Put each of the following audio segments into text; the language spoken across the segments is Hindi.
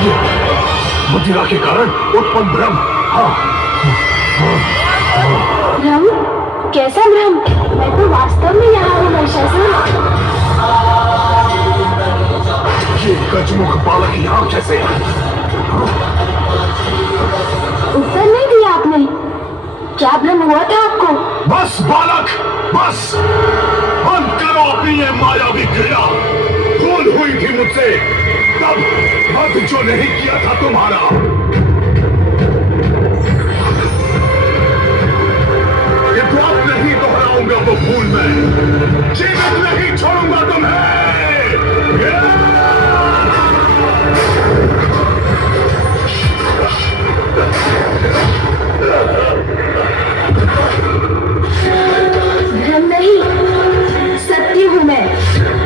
मदिरा के कारण उत्पन्न भ्रम। भ्रम? कैसा भ्रम? मैं तो वास्तव में यहाँ हूँ महिषासुर। ये गजमुख बालक यहाँ कैसे? उत्तर नहीं दिया आपने। क्या भ्रम हुआ था आपको? बस बालक, बस बंद करो अपनी ये मायावी क्रिया। भूल हुई थी मुझसे तब वध जो नहीं किया था तुम्हारा। ये बात नहीं दोहराऊंगा वो भूल मैं। जीवित नहीं छोड़ूंगा तुम्हें। भ्रम नहीं, सत्य हूँ मैं।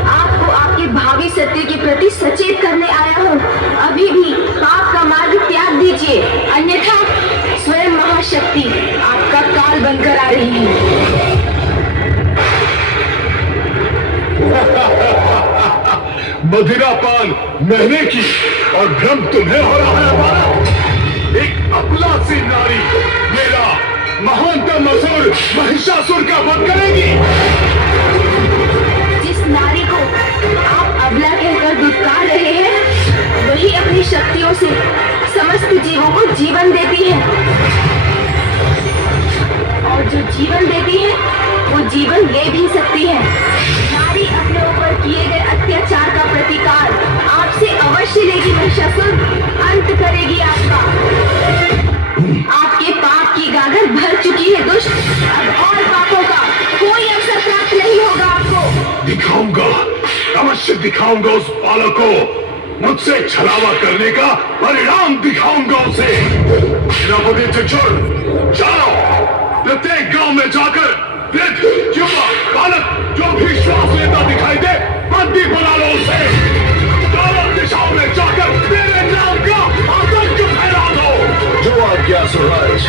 आपको आपके भावी सत्य के प्रति सचेत करने आया हूँ। अभी भी पाप का मार्ग त्याग दीजिए, अन्यथा स्वयं महाशक्ति आपका काल बनकर आ रही है। मदिरापान मैंने की और भ्रम तुम्हें हो रहा है हमारा। एक अबला सी नारी मेरा महानतम असुर महिषासुर का वध करेगी। जिस नारी को आप अबला कहकर दुत्कार रहे हैं, वही अपनी शक्तियों से समस्त जीवों को जीवन देती है। और जो जीवन देती है वो जीवन ले भी सकती है। नारी अपने ऊपर किए गए अत्याचार का प्रतिकार आपसे अवश्य लेगी महिषासुर। अंत करेगी आपका। आपके पाप की गागर भर चुकी है दुष्ट। अब और पापों का कोई अवसर प्राप्त नहीं होगा आपको। दिखाऊंगा, अवश्य दिखाऊंगा उस बालक को। मुझसे छलावा करने का परिणाम दिखाऊंगा उसे। सेनापति चिक्षुर, जाओ प्रत्येक गांव में जाकर वृद्ध, युवक, बालक जो भी श्वास लेता दिखाई दे बंदी बना लो उसे। चारों दिशाओं में जाकर मेरे नाम का आतंक फैला दो। जो आज्ञा सुराज।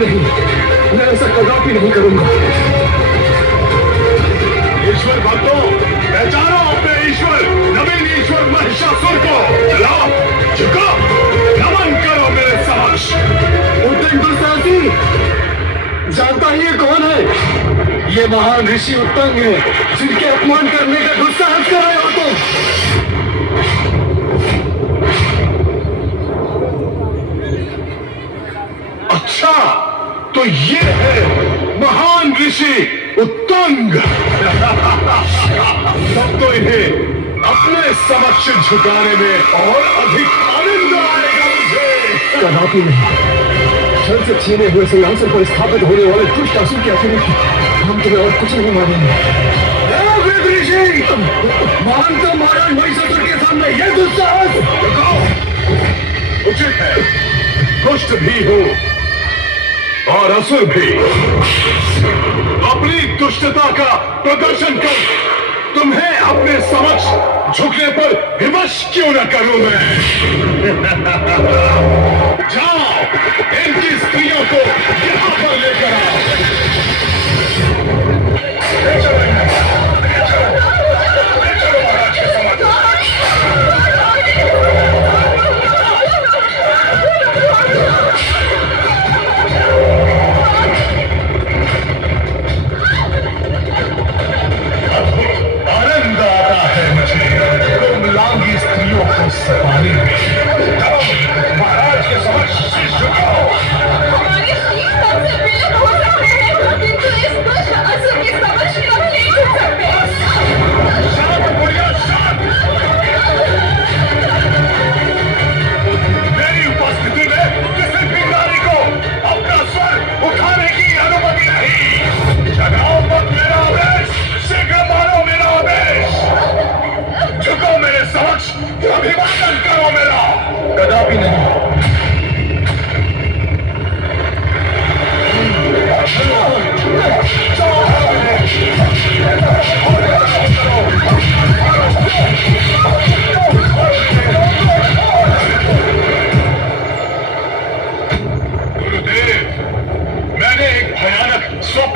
नहीं, मैं ऐसा कदापि नहीं करूंगा। ईश्वर भक्तों, पहचानो अपने ईश्वर, नवीन ईश्वर महिषासुर को। चलाओ, झुको, नमन करो मेरे समक्ष। उत्तंग दुस्साहसी, जानता ही ये कौन है? ये महान ऋषि उत्तंग है, जिनके अपमान करने का दुस्साहस कर रहे हो तुम। अच्छा, तो ये है महान ऋषि उत्तंग। तब तो इन्हें अपने समक्ष झुकाने में और अधिक आनंद आएगा मुझे। कदापि नहीं। जल से छीने हुए सिंहासन पर स्थापित होने वाले दुष्ट असुर के अतिरिक्त हम तुम्हें और कुछ नहीं मानेंगे। ऋषि, महानतम महाराज महिषासुर के सामने ये दुस्साहस। उचित है, दुष्ट भी हो और असुर भी। अपनी दुष्टता का प्रदर्शन कर तुम्हें अपने समक्ष झुकने पर विवश क्यों न करूं मैं। जाओ, इनकी स्त्रियों को यहां पर लेकर आओ। स्त्रियों को सताने में।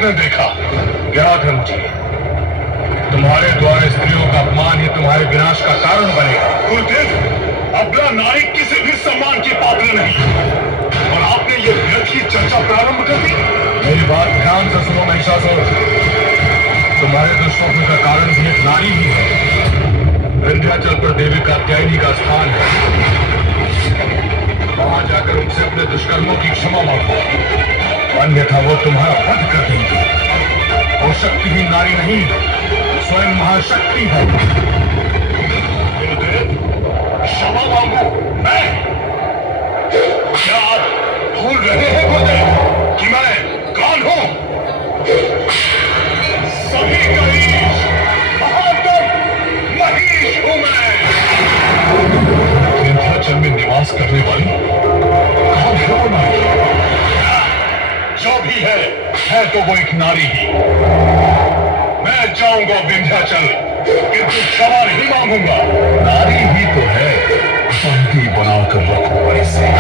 आपने देखा क्या धर्म जी, तुम्हारे द्वारा स्त्रियों का अपमान ही तुम्हारे विनाश का कारण बनेगा। गुरुदेव, अबला नारी किसी भी सम्मान की पात्र नहीं और आपने ये व्यर्थ की चर्चा प्रारंभ कर दी। मेरी बात ध्यान से सुनो महिषासुर, तुम्हारे दुष्स्वप्न का कारण भी एक नारी ही है। विंध्याचल पर देवी कात्यायनी का स्थान है, वहां जाकर उनसे अपने दुष्कर्मों की क्षमा मांगो, अन्यथा वो तुम्हारा वध कर देंगे। वो शक्तिहीन नारी नहीं, स्वयं महाशक्ति है। गुरुदेव, क्षमा मांगो मैं? क्या आप भूल रहे हैं गुरुदेव कि मैं कौन हूं? सभी का ईश, महात्म महिष हूं मैं। विंध्याचल में निवास करने वाली कौन है वो नारी? जो भी है तो वो एक नारी ही। मैं जाऊंगा विंध्याचल, किंतु क्षमा नहीं मांगूंगा। नारी ही तो है, बंदी बनाकर रखो इसे।